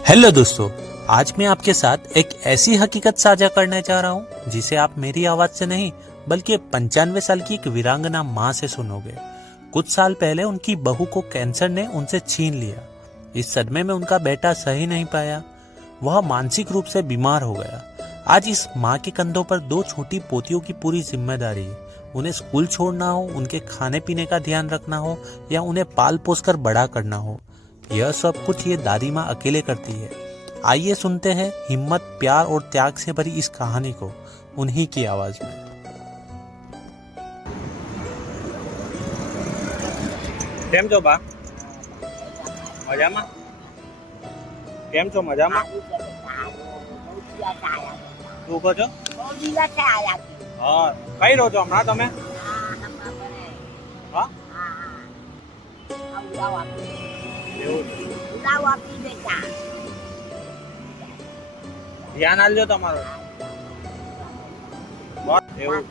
Hello दोस्तों, आज मैं आपके साथ एक ऐसी हकीकत साझा करने जा रहा हूँ जिसे आप मेरी आवाज से नहीं बल्कि 95 साल की एक वीरांगना माँ से सुनोगे। कुछ साल पहले उनकी बहू को कैंसर ने उनसे छीन लिया। इस सदमे में उनका बेटा सही नहीं पाया, वह मानसिक रूप से बीमार हो गया। आज इस माँ के कंधों पर दो छोटी पोतियों की पूरी जिम्मेदारी है। उन्हें स्कूल छोड़ना हो, उनके खाने पीने का ध्यान रखना हो या उन्हें पाल पोस कर बड़ा करना हो, यह सब कुछ ये दादी माँ अकेले करती है। आइए सुनते हैं हिम्मत, प्यार और त्याग से भरी इस कहानी को उन्हीं की आवाज में। કેમ છો બા? મજામાં? કેમ છો? મજામાં? શું કહો છો? હા, કઈ રહો છો હમણાં તમે? હા, એવું છે. ધ્યાન આલજો તમારું. બસ એવું.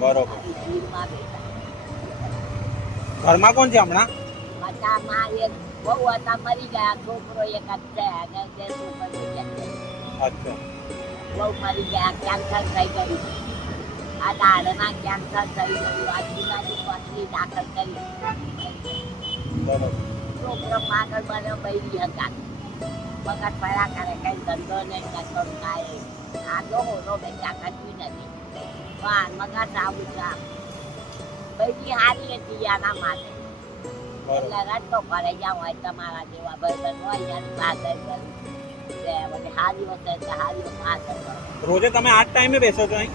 બરોબર. ઘરમાં કોણ છે હમણાં? મરી ગયા, છોકરો એક જ છે અને બે છોકરીઓ છે. અચ્છા, બહુ મરી ગયા, કેન્સર થઈ ગયું. આ દાઢમાં કેન્સર થઈ ગયું, આજુબાજુ પથરી દાખલ કરી. બરોબર. છોકરો પાગલ બન્યો, બૈરી હતા. મગજ પડ્યા કરે, કઈ ધંધો નહીં કરતો કાંઈ. આ તો હોનો બેટા કશું નથી. પણ મગજ આવું છે. બૈરી હારી હતી આના માટે. એટલે રસ્તો કરે જ્યાં હોય તમારા જેવા ભાઈબંધ હોય એની પાસે હારી હશે તો હારી પાસે રોજે તમે આ જ ટાઈમે બેસો છો અહીં?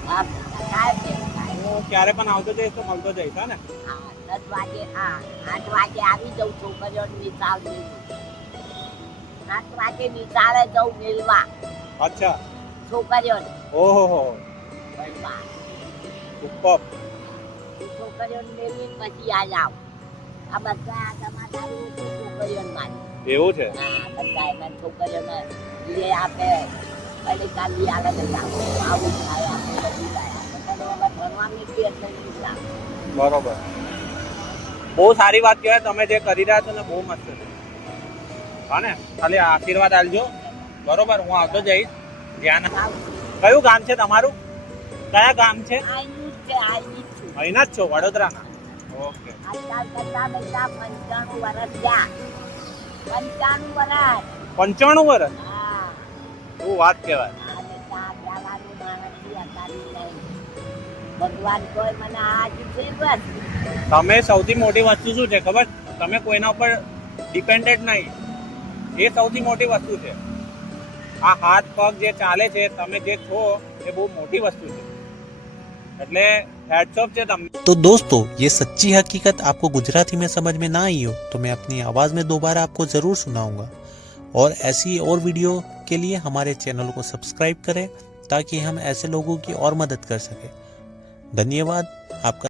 કાંઈ કેવું થાય. હું ક્યારે પણ આવતો જઈશ તો મળતો જઈશ, હા ને? હા, 10 વાગે, હા 8 વાગે આવી જાઉં છોકરીઓને નિશાળ મેળવું. 8 વાગે નિશાળે જઉં મેળવા અચ્છા, છોકરીઓને. ઓહો, ભણવા. સુપર. છોકરીઓને મેળવી પછી આ જાવ. આ બધા તમારા છોકરીઓને મારી. એવું છે? હા, બધા એના છોકરીઓને જે આપે એટલે કાલી આગળ આવું થાય આપણે બધું થાય. ભણવાની કે એટલે બરોબર. બહુ સારી વાત કહેવાય તમે જે કરી રહ્યા છો ને, બહુ મસ્ત છે, હા ને? ખાલી આશીર્વાદ આલજો, બરોબર? હું આવતો જઈશ. ધ્યાન. કયું ગામ છે તમારું? કયા ગામ છે? આઈનું છે, આઈની છું. અહીંના જ છો, વડોદરાના? ઓકે. આજકાલ કરતા બેટા 95 વર્ષ થયા. 95 વર્ષ. 95 વર્ષ? હા. શું વાત કહેવાય. આ બેટા પહેલાનું માણસ થી અત્યારનું નહીં. ભગવાન કોઈ મને આ જીતે બસ. તમે સૌથી મોટી વસ્તુ શું છે ખબર? તમે કોઈના ઉપર ડિપેન્ડેન્ટ નહીં, એ સૌથી મોટી વસ્તુ છે. આ હાથ પગ જે ચાલે છે, તમે જે છો, એ બહુ મોટી વસ્તુ છે. એટલે हेड्स ऑफ છે તમને. तो दोस्तों, ये सच्ची हकीकत आपको गुजराती में समझ में ना आई हो तो मैं अपनी आवाज में दोबारा आपको जरूर सुनाऊंगा। और ऐसी और वीडियो के लिए हमारे चैनल को सब्सक्राइब करें ताकि हम ऐसे लोगों की और मदद कर सकें। धन्यवाद आपका।